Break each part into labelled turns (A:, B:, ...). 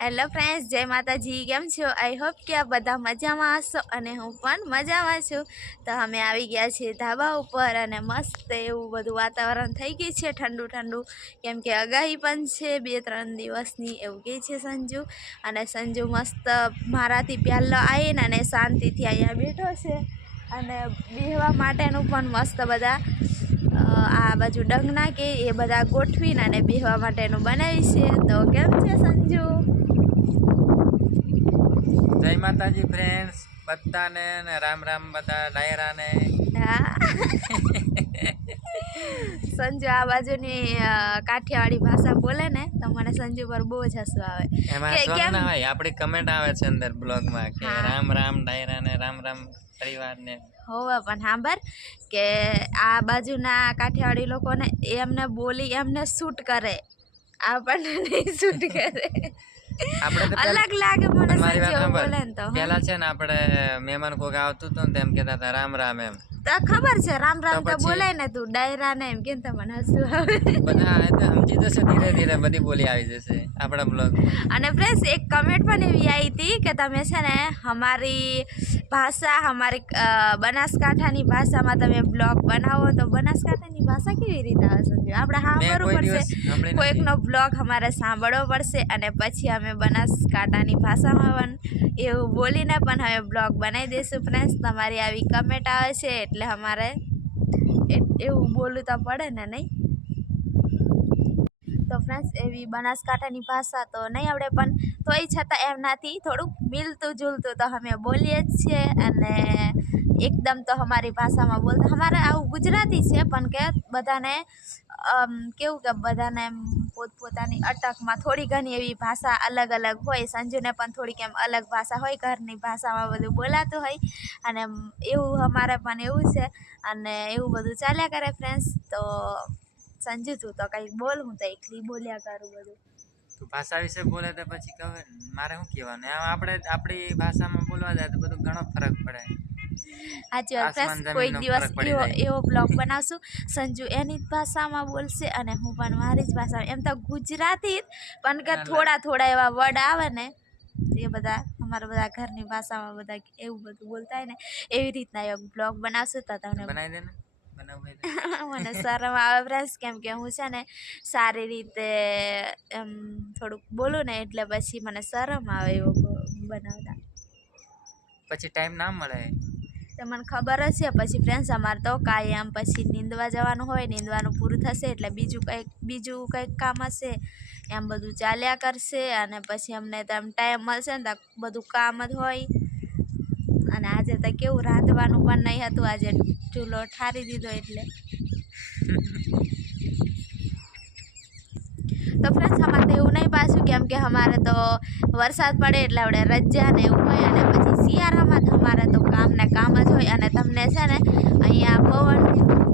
A: Hello friends જય માતાજી, કેમ છો? આઈ હોપ કે આ બધા મજામાં હશો અને હું પણ મજામાં છું. તો અમે આવી ગયા છીએ ધાબા ઉપર અને મસ્ત એવું બધું વાતાવરણ થઈ ગયું છે, ઠંડુ ઠંડુ. કેમ કે આગાહી પણ છે, બે ત્રણ દિવસની એવું કહે છે સંજુ. અને સંજુ મસ્ત મારાથી પહેલો આવીને અને શાંતિથી અહીંયા બેઠો છે. અને બેહવા માટેનું પણ મસ્ત બધા આ બાજુ ડંગના કે એ બધા ગોઠવીને અને બેહવા માટેનું બનાવી છે. તો કેમ છે સંજુ?
B: જય માતાજી ફ્રેન્ડ્સ બધાને ને રામ રામ બધા ડાયરાને.
A: સંજુ આ બાજુની કાઠિયાવાડી ભાષા બોલે ને તો મને સંજુ પર બહુ જ હસવું આવે.
B: એમાં
A: કેમ?
B: હોય આપણી કમેન્ટ આવે છે અંદર બ્લોગમાં કે. રામ રામ ડાયરાને રામ રામ પરિવારને.
A: હોવે પણ સાંભળ કે આ બાજુના કાઠિયાવાડી લોકોને એમને બોલી એમને શૂટ કરે. આપણને નહીં શૂટ કરે.
B: આપણે
A: અલગ લાગે મને
B: મારી વાત સાંભળ. પહેલા છે ને આપણે મહેમાન કોક આવતું હતું ને તેમ કહેતા હતા રામ રામ એમ.
A: ખબર છે રામ રામ
B: તો
A: બોલાય ને તું ડાયરા ને એમ કેમ તમને હસવું આવે?
B: બધા એ તો સમજી જશે ધીરે ધીરે બધી બોલી આવી જશે આપણા બ્લોગ
A: અને ફ્રેન્ડ્સ એક કમેન્ટ પણ એવી આવી હતી કે તમે છે ને અમારી ભાષા અમારી બનાસકાંઠાની ભાષામાં તમે બ્લોગ બનાવો તો બનાસકાંઠાની ભાષા કેવી રીતે સમજો? આપણે સાંભળવું પડશે કોઈકનો બ્લોગ અમારે સાંભળવો પડશે અને પછી અમે બનાસકાંઠાની ભાષામાં પણ એવું બોલીને પણ હવે બ્લોગ બનાવી દઈશું ફ્રેન્ડ્સ તમારી આવી કમેન્ટ આવે છે એટલે અમારે એવું બોલવું તો પડે ને નહીં? તો ફ્રેન્ડ્સ એવી બનાસકાંઠાની ભાષા તો નહીં આવડે, પણ તોય છતાં એમનાથી થોડુંક મિલતું જુલતું તો અમે બોલીએ જ છીએ અને એકદમ તો અમારી ભાષામાં બોલતા. અમારે આવું ગુજરાતી છે, પણ કે બધાને કેવું કે બધાને એમ પોતપોતાની અટકમાં થોડી ઘણી એવી ભાષા અલગ અલગ હોય. સંજુને પણ થોડીક એમ અલગ ભાષા હોય, ઘરની ભાષામાં બધું બોલાતું હોય. અને એવું અમારે પણ એવું છે અને એવું બધું ચાલ્યા કરે ફ્રેન્ડ્સ તો સંજુ તું તો કંઈક બોલ હું તો એકલી બોલ્યા કરું બધું.
B: તું ભાષા વિશે બોલે તો પછી કહે મારે શું કહેવાનું? આમ આપણે આપણી ભાષામાં બોલવા જાય તો બધું ઘણો ફરક પડે.
A: સાચી વાત. કોઈ દિવસ એવો એવો બ્લોગ બનાવશું. સંજુ એની જ ભાષામાં બોલશે અને હું પણ મારી જ ભાષામાં. એમ તો ગુજરાતી પણ કે. થોડા થોડા એવા વર્ડ આવે ને એ બધા અમારા બધા ઘરની ભાષામાં બધા એવું બધું બોલતા હોય ને એવી રીતના એક બ્લોગ બનાવશું તો તમને
B: બનાવી દે ને બનાવવું હોય તો.
A: મને શરમ આવે ફ્રેન્ડ્સ કેમ કે હું છે ને સારી રીતે એમ થોડુંક બોલું ને એટલે પછી મને શરમ આવે એવું બનાવતા.
B: પછી ટાઈમ ના મળે.
A: તો મને ખબર જ છે પછી ફ્રેન્ડ્સ અમારે તો કાંઈ આમ પછી નીંદવા જવાનું હોય નીંદવાનું પૂરું થશે એટલે બીજું કંઈક બીજું કંઈક કામ હશે એમ બધું ચાલ્યા કરશે અને પછી અમને તો એમ ટાઈમ મળશે ને તો બધું કામ જ હોય. અને આજે તો કેવું રાંધવાનું પણ નહીં હતું. આજે ચૂલો ઠારી દીધો એટલે. તો ફ્રેન્ડ્સ અમારે તો એવું નહીં પાછું કેમ કે અમારે તો વરસાદ પડે એટલે આપણે રજા ને એવું હોય અને પછી શિયાળામાં તો અમારે તો કામ ને કામ જ હોય. અને તમને છે ને, અહીંયા પવન,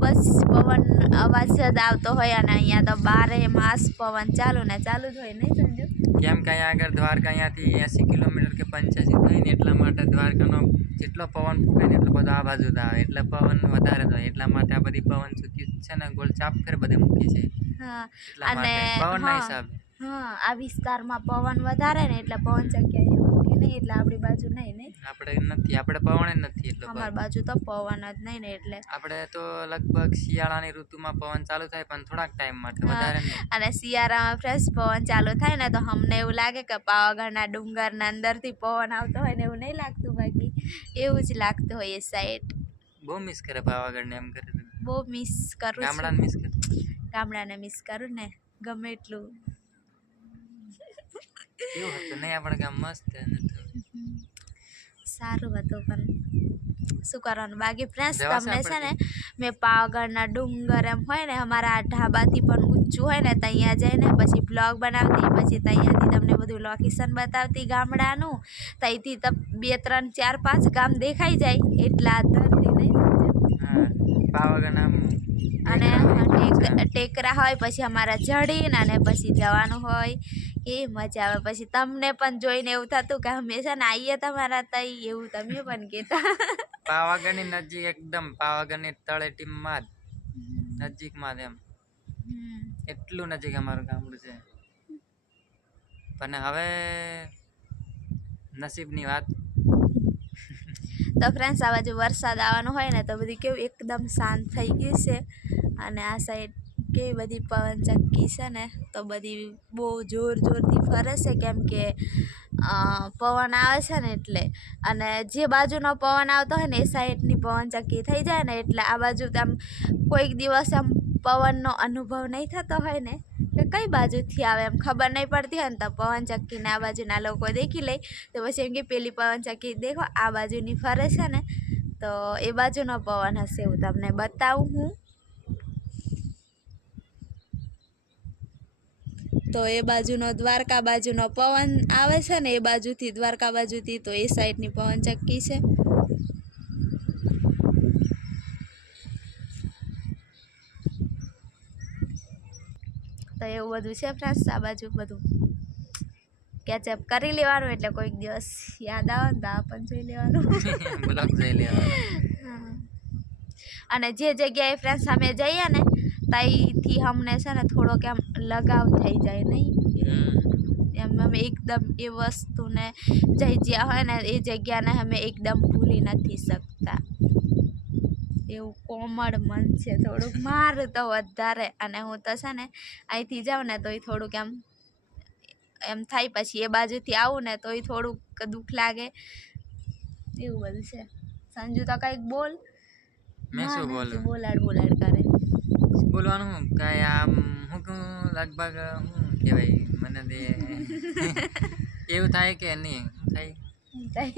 A: બસ પવન અવાજ જ આવતો હોય અને અહીંયા તો બારે માસ પવન ચાલુ ને ચાલુ જ હોય. નહીં સમજો
B: કેમ કે અહીંયા આગળ દ્વારકા અહીંયાથી એંસી કિલોમીટર કે પંચ્યાસી થાય ને એટલા માટે દ્વારકાનો જેટલો પવન ફૂંકે ને એટલો બધો આ બાજુ આવે. એટલે પવન વધારે થાય. એટલા માટે આ બધી પવન ચૂકી છે ને ગોળ ચાપ ફેર બધે મૂકી છે.
A: અને
B: પવનના હિસાબે.
A: હા આ વિસ્તારમાં પવન વધારે ને એટલે પવન જગ્યાએ મૂકે નહીં. એટલે આપણી બાજુ નહીં નહીં?
B: આપણે નથી આપણે પવન જ નથી એટલો.
A: અમારી બાજુ તો પવન જ નહીં ને એટલે.
B: આપણે તો લગભગ શિયાળાની ઋતુમાં પવન ચાલુ થાય પણ થોડાક ટાઈમ માટે વધારે
A: અને શિયાળામાં ફ્રેશ પવન ચાલુ થાય ને તો અમને એવું લાગે કે પાવાગઢના ડુંગરના અંદરથી પવન આવતો હોય ને એવું નહીં લાગતું બાકી એવું જ લાગતું હોય એ સાઈડ
B: બહુ મિસ કરે પાવાગઢને એમ કરે
A: બહુ મિસ કરું
B: ગામડાને મિસ કરું?
A: ગામડાને મિસ કરું ને ગમે એટલું.
B: કેવું હતું? નહીં આપણે ગામ મસ્ત
A: સારું હતું પણ. શું કરવાનું? બાકી ફ્રેન્ડ્સ તમને છે ને મેં પાવાગઢના ડુંગર એમ હોય ને અમારા ઢાબાથી પણ ઊંચું હોય ને ત્યાં જઈને પછી બ્લોગ બનાવતી પછી ત્યાંથી તમને બધું લોકેશન બતાવતી ગામડાનું. ત્યાંથી તો બે ત્રણ ચાર પાંચ ગામ દેખાઈ જાય એટલા ધરતી નહીં.
B: પાવાગઢ
A: અને
B: ટેકરા હોય,
A: પછી અમારા ચડીને અને પછી જવાનું હોય. એ મજા આવે. પછી તમને પણ જોઈને એવું થતું કે હંમેશા ને આવીએ તમારા તઈ એવું તમે પણ કહેતા.
B: પાવાગઢની નજીક એકદમ પાવાગઢની તળેટીમાં જ. નજીકમાં જ એમ. એટલું નજીક અમારું ગામડું છે. પણ હવે નસીબની વાત.
A: તો ફ્રેન્ડ્સ આ બાજુ વરસાદ આવવાનો હોય ને, તો બધી કેવું એકદમ શાંત થઈ ગયું છે. અને આ સાઈડ કેવી બધી પવન ચક્કી છે ને, તો બધી બહુ જોર જોરથી ફરે છે, કેમ કે પવન આવે છે ને એટલે. અને જે બાજુનો પવન આવતો હોય ને, એ સાઈડની પવન ચક્કી થઈ જાય ને, એટલે આ બાજુ આમ કોઈક દિવસ આમ પવનનો અનુભવ નહીં થતો હોય ને કે કઈ બાજુથી આવે એમ ખબર નહીં પડતી હોય ને, તો પવનચક્કીને આ બાજુના લોકો દેખી લે. તો પછી એમ કે પેલી પવનચક્કી દેખો, આ બાજુની ફરે છે ને, તો એ બાજુનો પવન હશે એવું તમને બતાવું હું. તો એ બાજુનો દ્વારકા બાજુનો પવન આવે છે ને, એ બાજુથી દ્વારકા બાજુથી, તો એ સાઈડની પવનચક્કી છે. તો એવું બધું છે ફ્રેન્ડ્સ આ બાજુ બધું. કેચઅપ કરી લેવાનું એટલે કોઈક દિવસ યાદ આવે ને તો આ પણ જોઈ લેવાનું.
B: બ્લોગ જોઈ લેવાનો.
A: અને જે જગ્યાએ ફ્રેન્ડ્સ અમે જઈએ ને ત્યાંથી અમને છે ને થોડોક એમ લગાવ થઈ જાય નહીં. એમ અમે એકદમ એ વસ્તુને જઈ જ્યાં હોય ને એ જગ્યાને અમે એકદમ ભૂલી નથી શકતા. એવું કોમળ મન છે થોડુંક મારું તો વધારે. અને હું તો છે ને અહીંથી જાઉં ને તો એ થોડુંક એમ એમ થાય પછી એ બાજુથી આવું ને તો એ થોડુંક દુઃખ લાગે. એવું બધું છે. સંજુ તો કંઈક બોલ.
B: મેં શું બોલું?
A: બોલાડ બોલાડ કરે.
B: બોલવાનું હું? કાંઈ આમ હું લગભગ હું કહેવાય મને તે એવું થાય કે નહીં? થાય? થાય.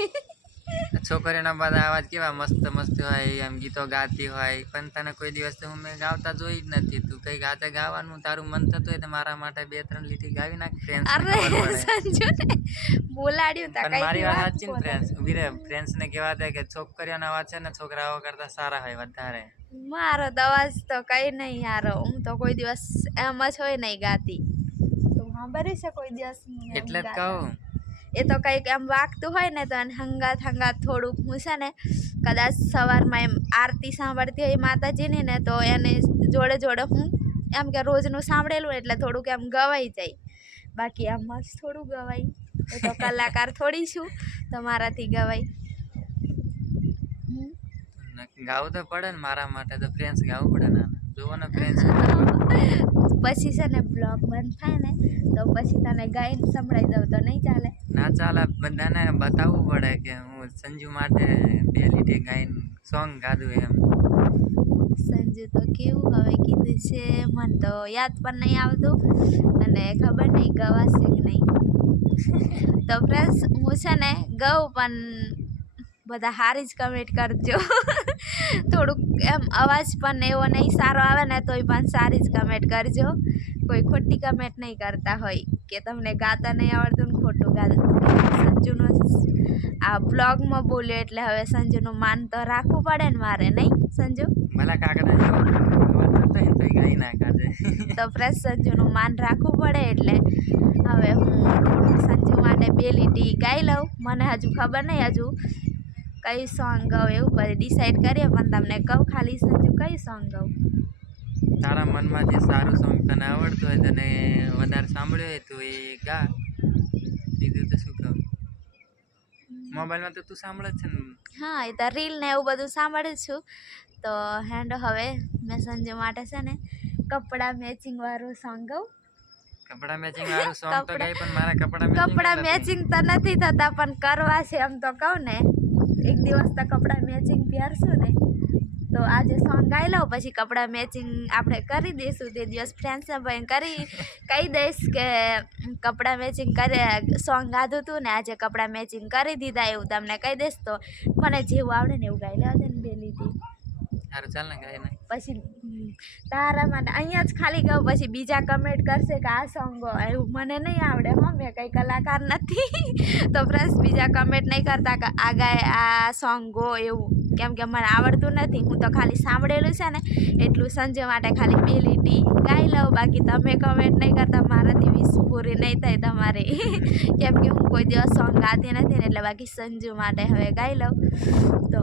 B: છોકરીઓના બધા અવાજ કેવા મસ્ત મસ્ત હોય એમ ગીતો ગાતી હોય. પણ તને કોઈ દિવસ તો હું મેં ગાવતા જોઈ જ નથી તું. કઈ ગાતે ગાવાનું તારું મન થતું હોય તો મારા માટે બે ત્રણ લીટી ગાવી નાખ ફ્રેન્ડ
A: અરે સંજુ ને? બોલાડ્યું તા
B: કઈ મારી વાત સાચી ને ફ્રેન્ડ્સ ઊભી રે ફ્રેન્ડ્સ ને કેવા કે છોકરીઓના અવાજ છે ને છોકરાઓ કરતા સારા હોય વધારે.
A: મારો અવાજ તો કઈ નહીં યાર હું તો કોઈ દિવસ એમ જ હોય નહીં ગાતી. તું સાંભળી છે કોઈ દિવસ
B: એટલે જ કહું.
A: એ તો કંઈક એમ વાગતું હોય ને તો એને હંગાત હંગાત થોડુંક હું છે ને કદાચ સવારમાં એમ આરતી સાંભળતી હોય માતાજીની ને તો એને જોડે જોડે હું એમ કે રોજનું સાંભળેલું એટલે થોડુંક એમ ગવાઈ જાય. બાકી આમ મસ્ત થોડું ગવાય. એ તો કલાકાર થોડી છું, તો મારાથી ગવાય.
B: ગાવું તો પડે ને મારા માટે તો ફ્રેન્ડ્સ ગાવું પડે ને. જોવો ને ફ્રેન્ડ્સ
A: પછી છે ને બ્લોગ બંધ થાય ને તો પછી તને ગાઈન સંભળાઈ દઉં તો નહીં ચાલે?
B: ના ચાલે બધાને બતાવવું પડે કે હું સંજુ માટે બે લીટી ગાઈન સોંગ ગાધું એમ.
A: સંજુ તો કેવું હવે કીધું છે મને તો યાદ પણ નહીં આવતું અને ખબર નહીં ગવાશે કે નહીં. તો ફ્રેન્ડ્સ હું છે ને ગઉં પણ બધા હારી જ કમેન્ટ કરજો. થોડુંક એમ અવાજ પણ એવો નહીં સારો આવે ને તોય પણ સારી જ કમેન્ટ કરજો. કોઈ ખોટી કમેન્ટ નહીં કરતા હોય કે તમને ગાતા નહીં આવડતું ને ખોટું ગાતા. સંજુનો આ બ્લોગમાં બોલ્યો એટલે હવે સંજુનું માન તો રાખવું પડે ને મારે નહીં સંજુ?
B: મને કાકડા
A: તો ફ્રેશ સંજુનું માન રાખવું પડે એટલે હવે હું સંજુ માટે બે લીટી ગાઈ લઉં. મને હજુ ખબર નહીં હજુ. કઈ સોંગ ગાઉં એવું પછી ડિસાઈડ કરીએ પણ તમને કહું ખાલી સંજુ કયું સોંગ ગાઉં?
B: તારા મનમાં જે સારું સોંગ તને આવડતું હોય તને વધારે સાંભળ્યું હોય તો એ ગા. બીજું તો શું કહું મોબાઈલમાં તો તું સાંભળે છે ને?
A: હા એ તો રીલ ને એવું બધું સાંભળું છું. તો હેન્ડ હવે મેં સંજુ માટે છે ને કપડાં મેચિંગ વાળું સોંગ ગાઉં.
B: કપડા મેચિંગ વાળું સોંગ તો ગાય પણ મારા કપડા મેચિંગ
A: કપડાં મેચિંગ તો નથી થતા પણ કરવા છે એમ તો કહું ને. એક દિવસ તો કપડાં મેચિંગ પહેરશું ને, તો આજે સોંગ ગાઈ લઉં પછી કપડાં મેચિંગ આપણે કરી દઈશું. તે દિવસ ફ્રેન્ડ્સને ભાઈ કરી, કહી દઈશ કે કપડાં મેચિંગ કરે સોંગ ગાધું હતું ને આજે કપડાં મેચિંગ કરી દીધા એવું તમને કહી દઈશ તો. મને જેવું આવડે ને એવું ગાઈ લેવા દે ને બે લીટી.
B: સારું ચાલ ને ગાય
A: પછી તારા માટે. અહીંયા જ ખાલી ગયો પછી બીજા કમેન્ટ કરશે કે આ સોંગો એવું મને નહીં આવડે હો, મેં કંઈ કલાકાર નથી. તો ફ્રેન્ડ્સ બીજા કમેન્ટ નહીં કરતા કે આ ગાય, આ સોંગ ગો એવું. કેમ કે મને આવડતું નથી, હું તો ખાલી સાંભળેલું છે ને, એટલું સંજય માટે ખાલી બે લીટી ગાઈ લઉં. બાકી તમે કમેન્ટ નહીં કરતા, મારાથી વીસ પૂરી નહીં થાય તમારી. કેમ કે હું કોઈ દિવસ સોંગ ગાતી નથી ને, એટલે બાકી સંજુ માટે હવે ગાઈ લઉં. તો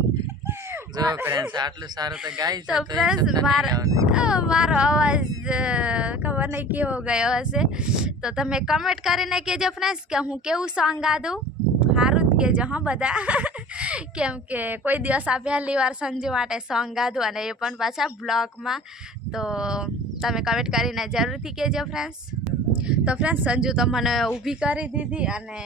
B: જો ફ્રેન્ડ્સ આટલું સારું તો છે
A: તો ફ્રેન્ડ્સ મારો મારો અવાજ ખબર નહીં કેવો ગયો હશે. તો તમે કમેન્ટ કરીને કહેજો ફ્રેન્ડ્સ કે હું કેવું સોંગ ગાદું સારું જ કહેજો હા બધા. કેમ કે કોઈ દિવસ આ પહેલી વાર સંજુ માટે સોંગ ગાધું અને એ પણ પાછા બ્લોગમાં તો તમે કમેન્ટ કરીને જરૂરથી કહેજો ફ્રેન્ડ્સ તો ફ્રેન્ડ્સ સંજુ તો મને ઊભી કરી દીધી અને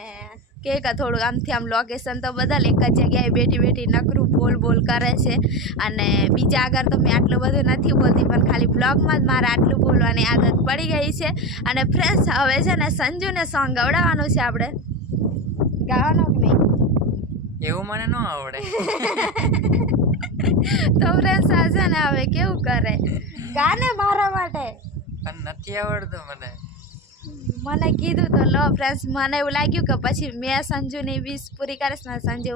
A: કે કે થોડુંક આમથી આમ લોકેશન તો બદલ એક જ જગ્યાએ બેઠી બેઠી નકરું બોલ બોલ કરે છે. અને બીજા આગળ તો મેં આટલું બધું નથી બોલતી પણ ખાલી બ્લોગમાં જ મારે આટલું બોલવાની આદત પડી ગઈ છે. અને ફ્રેન્ડ્સ હવે છે ને સંજુને સોંગ ગવડાવવાનું છે આપણે. ગાવાનું કે નહીં?
B: એવું મને ન આવડે.
A: તો ફ્રેન્ડ્સ આજે ને હવે કેવું કરે? ગાને મારા માટે.
B: નથી આવડતું મને.
A: મને કીધું તો લો ફ્રેન્ડ્સ મને એવું લાગ્યું કે પછી મેં સંજુની વીસ પૂરી કરીશ ને સંજુ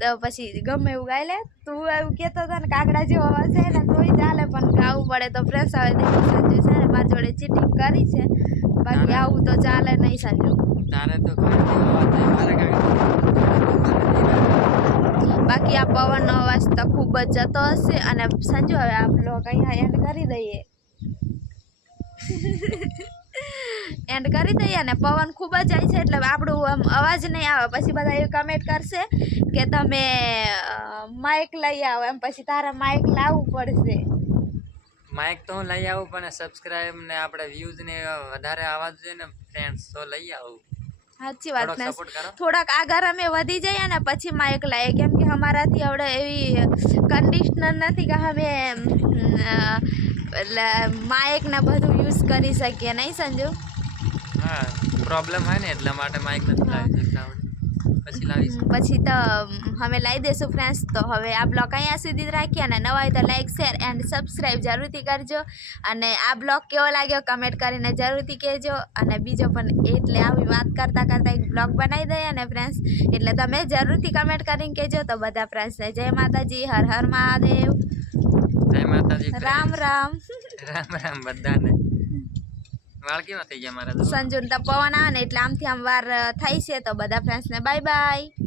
A: તો પછી ગમે એવું ગાઈ લે તું એવું કહેતો હતો ને કાકડા જેવો અવાજ છે ને તોય ચાલે પણ ગાવું પડે તો ફ્રેન્ડ્સ હવે દેખી સંજુ છે ને મારી જોડે ચીટિંગ કરી છે બાકી આવું તો ચાલે નહીં સંજુ.
B: તારે તો
A: બાકી આ પવનનો અવાજ તો ખૂબ જ જતો હશે અને સંજુ હવે આ બ્લોગ અહીંયા એન્ડ કરી દઈએ. એન્ડ કરી દઈએ ને પવન ખૂબ જ જાય છે, એટલે આપણું આમ અવાજ નહીં આવે. પછી બધા એવું કમેન્ટ કરશે કે તમે માઇક લઈ આવો. એમ પછી તારે માઇક લાવવું પડશે.
B: માઇક તો હું લઈ આવું, પણ સબસ્ક્રાઈબ ને આપણે વ્યૂઝ ને વધારે આવવા જોઈએ ને ફ્રેન્ડ્સ તો લઈ આવું.
A: સાચી વાત. ને થોડાક આગળ અમે વધી જઈએ ને પછી માઇક લાવીએ કેમ કે અમારાથી હવે એવી કન્ડિશનર નથી કે અમે માઇક ને બધું યુઝ કરી શકીએ. નહીં સંજુ?
B: હા પ્રોબ્લેમ હોય ને એટલા માટે માઇક નથી લાવી શકતા પછી લાવીશું
A: પછી તો અમે લાવી દઈશું ફ્રેન્ડ્સ તો હવે આ બ્લોગ અહીંયા સુધી જ રાખીએ અને નવા હોય તો લાઈક શેર એન્ડ સબસ્ક્રાઈબ જરૂરથી કરજો. અને આ બ્લોગ કેવો લાગ્યો કમેન્ટ કરીને જરૂરથી કહેજો. અને બીજો પણ એટલે આવી વાત કરતાં કરતાં એક બ્લોગ બનાવી દઈએ અને ફ્રેન્ડ્સ એટલે તમે જરૂરથી કમેન્ટ કરીને કહેજો. તો બધા ફ્રેન્ડ્સને જય માતાજી હર હર મહાદેવ.
B: જય માતાજી
A: રામ રામ.
B: રામ રામ બધાને. વાળ કેવા થઈ ગયા મારા
A: સંજુ પવન આવે ને એટલે આમથી આમ વાર થાય છે તો બધા ફ્રેન્ડ્સને બાય બાય